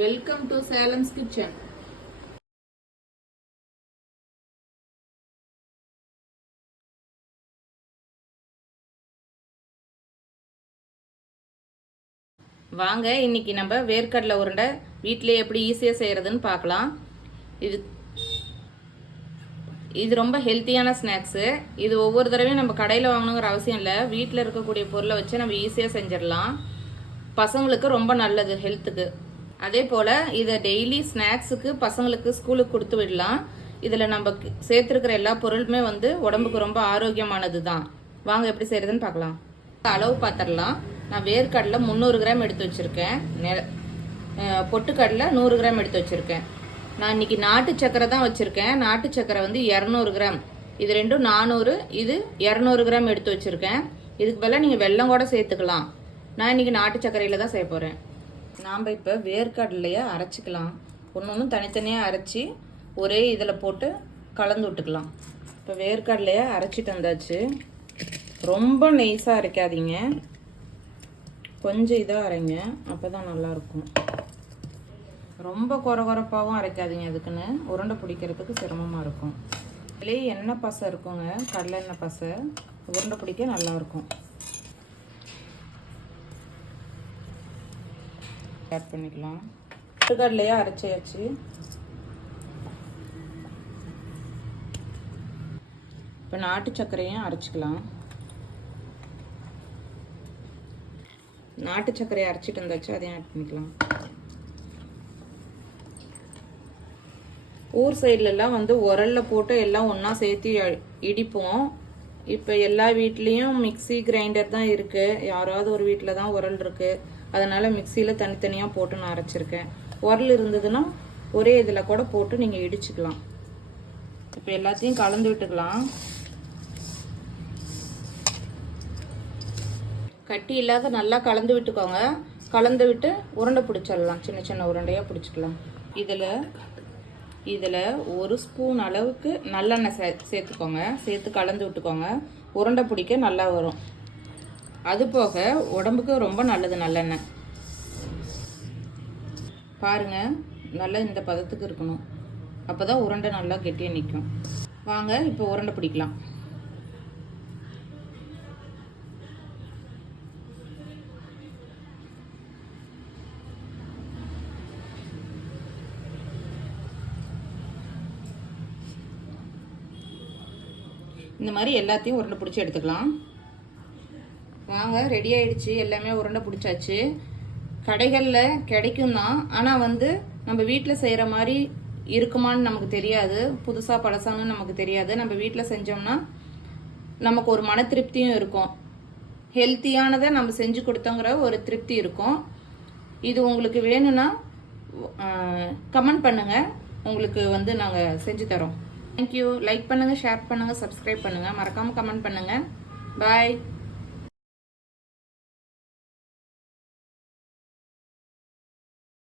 Welcome to சேலம்ஸ் kitchen வாங்க இன்னைக்கு நம்ம வேர்க்கடலை உருண்டை வீட்டிலே எப்படி ஈஸியாக செய்கிறதுன்னு பார்க்கலாம். இது இது ரொம்ப ஹெல்த்தியான ஸ்நாக்ஸு இது ஒவ்வொரு தடவையும் நம்ம கடையில் வாங்கணுங்கிற அவசியம் இல்லை. வீட்டில் இருக்கக்கூடிய பொருளை வச்சு நம்ம ஈஸியாக செஞ்சிடலாம். பசங்களுக்கு ரொம்ப நல்லது ஹெல்த்துக்கு அதே போல் இதை டெய்லி ஸ்நாக்ஸுக்கு பசங்களுக்கு ஸ்கூலுக்கு கொடுத்து விடலாம். இதில் நம்ம சேர்த்துருக்கிற எல்லா பொருளுமே வந்து உடம்புக்கு ரொம்ப ஆரோக்கியமானது தான் வாங்க எப்படி செய்கிறதுன்னு பார்க்கலாம். அளவு பார்த்துடலாம் நான் வேர்க்கடலை முந்நூறு கிராம் எடுத்து வச்சுருக்கேன். நெ பொட்டுக்கடலை நூறு கிராம் எடுத்து வச்சுருக்கேன். நான் இன்னைக்கு நாட்டு சக்கரை தான் வச்சுருக்கேன். நாட்டு சக்கரை வந்து இரநூறு கிராம். இது ரெண்டும் நானூறு இது இரநூறு கிராம் எடுத்து வச்சுருக்கேன். இதுக்கு பதிலாக நீங்கள் வெல்லம் கூட சேர்த்துக்கலாம். நான் இன்னைக்கு நாட்டு சர்க்கரையில் தான் செய்ய போகிறேன் நாம் இப்போ வேர்க்கடலையை அரைச்சிக்கலாம். ஒன்று ஒன்று தனித்தனியாக அரைச்சி ஒரே இதில் போட்டு கலந்து விட்டுக்கலாம். இப்போ வேர்க்கடலையை அரைச்சிட்டு வந்தாச்சு. ரொம்ப நெய்ஸாக அரைக்காதீங்க. கொஞ்சம் இதாக அரைங்க. அப்போ தான் நல்லாயிருக்கும். ரொம்ப குறகுறப்பாகவும் அரைக்காதீங்க அதுக்குன்னு. உருண்டை பிடிக்கிறதுக்கு சிரமமாக இருக்கும். இதுலேயே எண்ணெய் பசை இருக்குங்க. கடலை எண்ணெய் பசை. உருண்டை பிடிக்க நல்லாயிருக்கும். ஆட் பண்ணிக்கலாம். கடலையே அரைச்சியாச்சு இப்போ நாட்டு சர்க்கரையும் அரைச்சிக்கலாம். நாட்டு சர்க்கரையை அரைச்சிட்டு இருந்தாச்சு அதையும் ஆட் பண்ணிக்கலாம். ஊர் சைட்லலாம் வந்து உரலில் போட்டு எல்லாம் ஒன்றா சேர்த்து இடிப்போம். இப்போ எல்லா வீட்லேயும் மிக்ஸி கிரைண்டர் தான் இருக்குது யாராவது ஒரு வீட்டில் தான் உரல் இருக்குது அதனால் மிக்சியில் தனித்தனியாக போட்டு நான் அரைச்சிருக்கேன். உரல் இருந்ததுன்னா ஒரே இதில் கூட போட்டு நீங்கள் இடிச்சுக்கலாம். இப்போ எல்லாத்தையும் கலந்து விட்டுக்கலாம். கட்டி இல்லாத நல்லா கலந்து விட்டுக்கோங்க. கலந்து விட்டு உருண்டை பிடிச்சிடலாம். சின்ன சின்ன உருண்டையாக பிடிச்சிக்கலாம். இதில் இதில் ஒரு ஸ்பூன் அளவுக்கு நல்லெண்ணெய் சே சேர்த்துக்கோங்க. சேர்த்து கலந்து விட்டுக்கோங்க. உருண்டை பிடிக்க நல்லா வரும். அது போக உடம்புக்கு ரொம்ப நல்லது நல்லெண்ணெய். பாருங்க நல்லா இந்த பதத்துக்கு இருக்கணும். அப்போ தான் உருண்டை நல்லா கெட்டியாக நிற்கும் வாங்க இப்போ உருண்டை பிடிக்கலாம். இந்த மாதிரி எல்லாத்தையும் உருண்டை பிடிச்சி எடுத்துக்கலாம். வாங்க ரெடி ஆயிடுச்சு. எல்லாமே உருண்டை பிடிச்சாச்சு. கடைகளில் கிடைக்கும் தான் ஆனால் வந்து நம்ம வீட்டில் செய்கிற மாதிரி இருக்குமான்னு நமக்கு தெரியாது. புதுசாக பழசான்னு நமக்கு தெரியாது. நம்ம வீட்டில் செஞ்சோம்னா நமக்கு ஒரு மன திருப்தியும் இருக்கும். ஹெல்த்தியானதை நம்ம செஞ்சு கொடுத்தோங்கிற ஒரு திருப்தி இருக்கும். இது உங்களுக்கு வேணும்னா கமெண்ட் பண்ணுங்கள் உங்களுக்கு வந்து நாங்கள் செஞ்சு தரோம். தேங்க்யூ லைக் பண்ணுங்கள் ஷேர் பண்ணுங்கள் சப்ஸ்கிரைப் பண்ணுங்கள் மறக்காமல் கமெண்ட் பண்ணுங்கள் பாய்